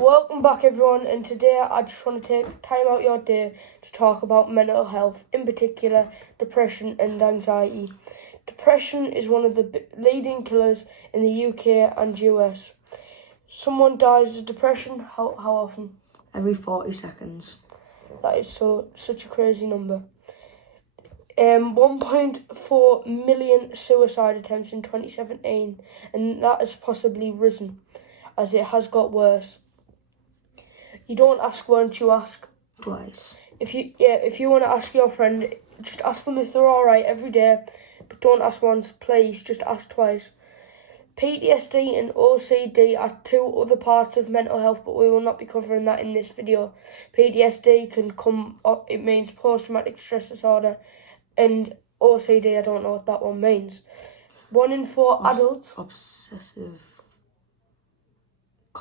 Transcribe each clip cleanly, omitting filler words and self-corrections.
Welcome back everyone, and today I just want to take time out your day to talk about mental health, in particular depression and anxiety. Depression is one of the leading killers in the UK and US. Someone dies of depression, how often? Every 40 seconds. That is such a crazy number. 1.4 million suicide attempts in 2017, and that has possibly risen as it has got worse. You don't ask once, you ask twice. If you want to ask your friend, just ask them if they're alright every day, but don't ask once, please, just ask twice. Ptsd and Ocd are two other parts of mental health, but we will not be covering that in this video. Ptsd it means post-traumatic stress disorder, and OCD, I don't know what that one means. 1 in 4 adults... Obsessive...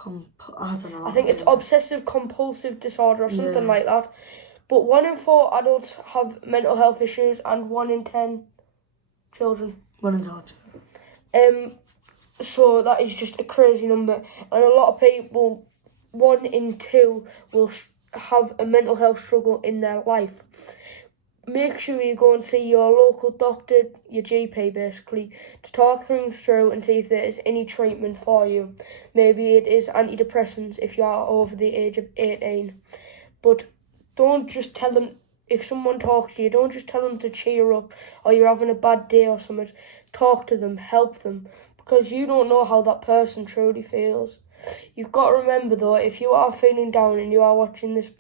I don't know. I think it's obsessive compulsive disorder or something like that. But 1 in 4 adults have mental health issues, and 1 in 10 children. 1 in 10. So that is just a crazy number. And a lot of people, 1 in 2, will have a mental health struggle in their life. Make sure you go and see your local doctor, your GP basically, to talk things through and see if there is any treatment for you. Maybe it is antidepressants if you are over the age of 18. But don't just tell them, if someone talks to you, don't just tell them to cheer up or you're having a bad day or something. Talk to them, help them, because you don't know how that person truly feels. You've got to remember though, if you are feeling down and you are watching this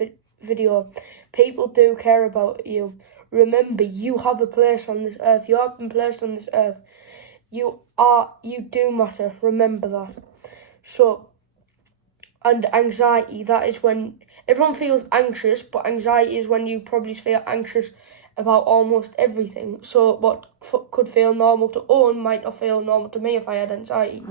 video, people do care about you. Remember, you have a place on this earth. You have been placed on this earth. You do matter. Remember that. So, and anxiety, that is when everyone feels anxious, but anxiety is when you probably feel anxious about almost everything. So what could feel normal to Owen might not feel normal to me if I had anxiety.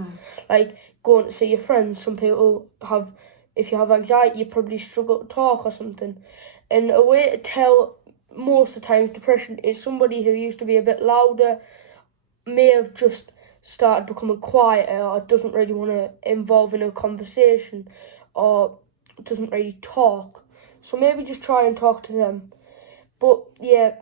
Like going to see your friends. Some people have, if you have anxiety, you probably struggle to talk or something. And a way to tell most of the time depression is somebody who used to be a bit louder may have just started becoming quieter or doesn't really want to involve in a conversation or doesn't really talk. So maybe just try and talk to them. But yeah,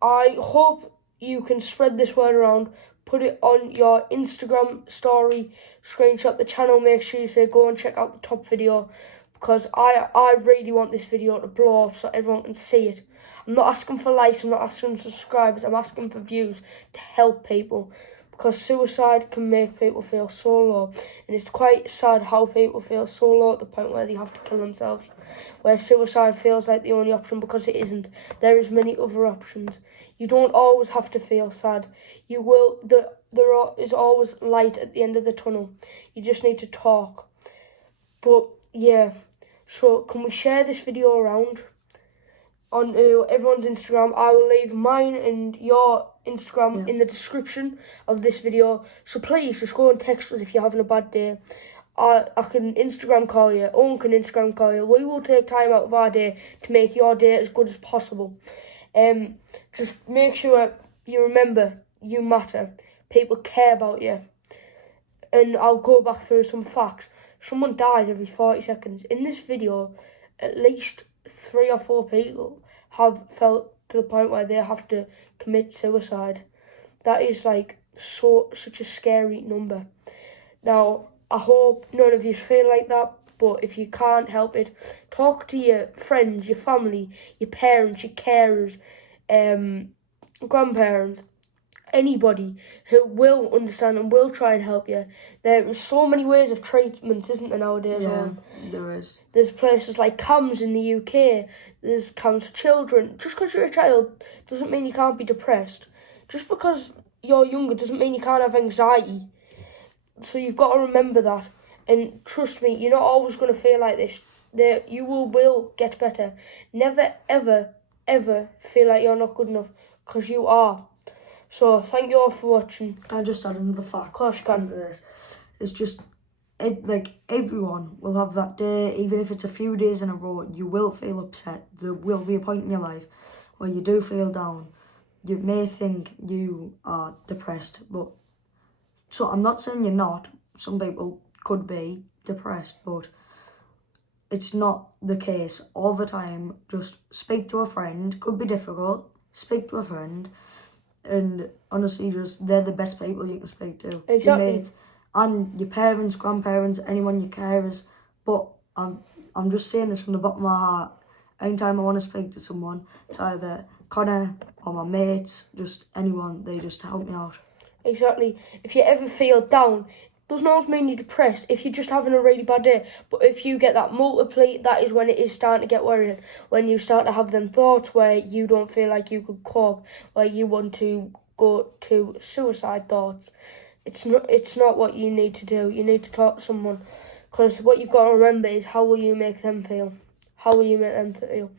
I hope you can spread this word around. Put it on your Instagram story, screenshot the channel, make sure you say go and check out the top video, because I really want this video to blow up so everyone can see it. I'm not asking for likes, I'm not asking for subscribers, I'm asking for views to help people, because suicide can make people feel so low, and it's quite sad how people feel so low at the point where they have to kill themselves, where suicide feels like the only option, because it isn't. There is many other options. You don't always have to feel sad. There is always light at the end of the tunnel. You just need to talk. But yeah, so can we share this video around on everyone's Instagram? I will leave mine and your Instagram in the description of this video. So please just go and text us if you're having a bad day. I can Instagram call you, Owen can Instagram call you. We will take time out of our day to make your day as good as possible. Just make sure you remember you matter. People care about you. And I'll go back through some facts. Someone dies every 40 seconds. In this video, at least 3 or 4 people have felt to the point where they have to commit suicide. That is like such a scary number. Now, I hope none of you feel like that, but if you can't help it, talk to your friends, your family, your parents, your carers, grandparents, anybody who will understand and will try and help you. There are so many ways of treatments, isn't there, nowadays? Yeah, there is. There's places like CAMS in the UK. There's CAMS for children. Just because you're a child doesn't mean you can't be depressed. Just because you're younger doesn't mean you can't have anxiety. So you've got to remember that. And trust me, you're not always going to feel like this. You will get better. Never, ever, ever feel like you're not good enough, because you are. So thank you all for watching. Can I just add another fact? Of course you can. This. It's just, everyone will have that day, even if it's a few days in a row, you will feel upset. There will be a point in your life where you do feel down. You may think you are depressed, but so I'm not saying you're not. Some people could be depressed, but it's not the case all the time. Just speak to a friend. Could be difficult. Speak to a friend. And honestly, just they're the best people you can speak to. Exactly. Your mates and your parents, grandparents, anyone you carers. But I'm just saying this from the bottom of my heart. Anytime I want to speak to someone, it's either Connor or my mates, just anyone. They just help me out. Exactly. If you ever feel down, doesn't always mean you're depressed. If you're just having a really bad day, but if you get that multiply, that is when it is starting to get worrying. When you start to have them thoughts where you don't feel like you could cope, where you want to go to suicide thoughts. It's not what you need to do. You need to talk to someone, because what you've got to remember is, how will you make them feel? How will you make them feel?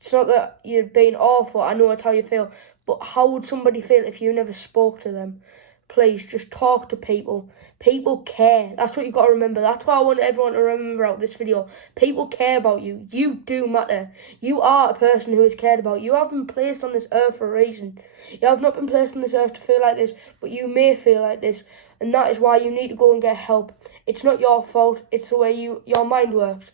It's not that you're being awful. I know it's how you feel, but how would somebody feel if you never spoke to them? Please, just talk to people. People care. That's what you've got to remember. That's what I want everyone to remember out this video. People care about you. You do matter. You are a person who is cared about. You have been placed on this earth for a reason. You have not been placed on this earth to feel like this, but you may feel like this. And that is why you need to go and get help. It's not your fault. It's the way your mind works.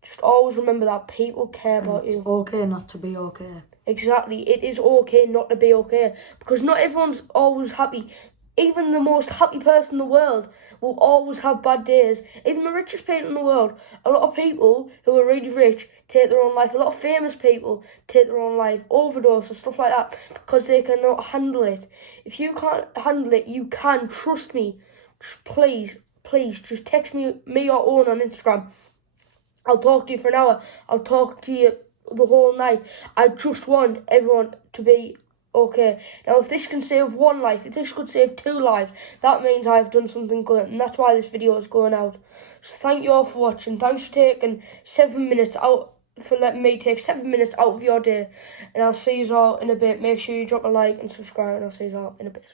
Just always remember that people care about you. It's okay not to be okay. Exactly. It is okay not to be okay, because not everyone's always happy. Even the most happy person in the world will always have bad days. Even the richest people in the world, a lot of people who are really rich take their own life. A lot of famous people take their own life, overdose or stuff like that, because they cannot handle it. If you can't handle it, you can. Trust me. Just please, just text me your own on Instagram. I'll talk to you for an hour. I'll talk to you the whole night. I just want everyone to be okay. Now, if this can save one life, if this could save 2 lives, that means I've done something good, and that's why this video is going out. So thank you all for watching. Thanks for taking 7 minutes out, for letting me take 7 minutes out of your day, and I'll see you all in a bit. Make sure you drop a like and subscribe, and I'll see you all in a bit.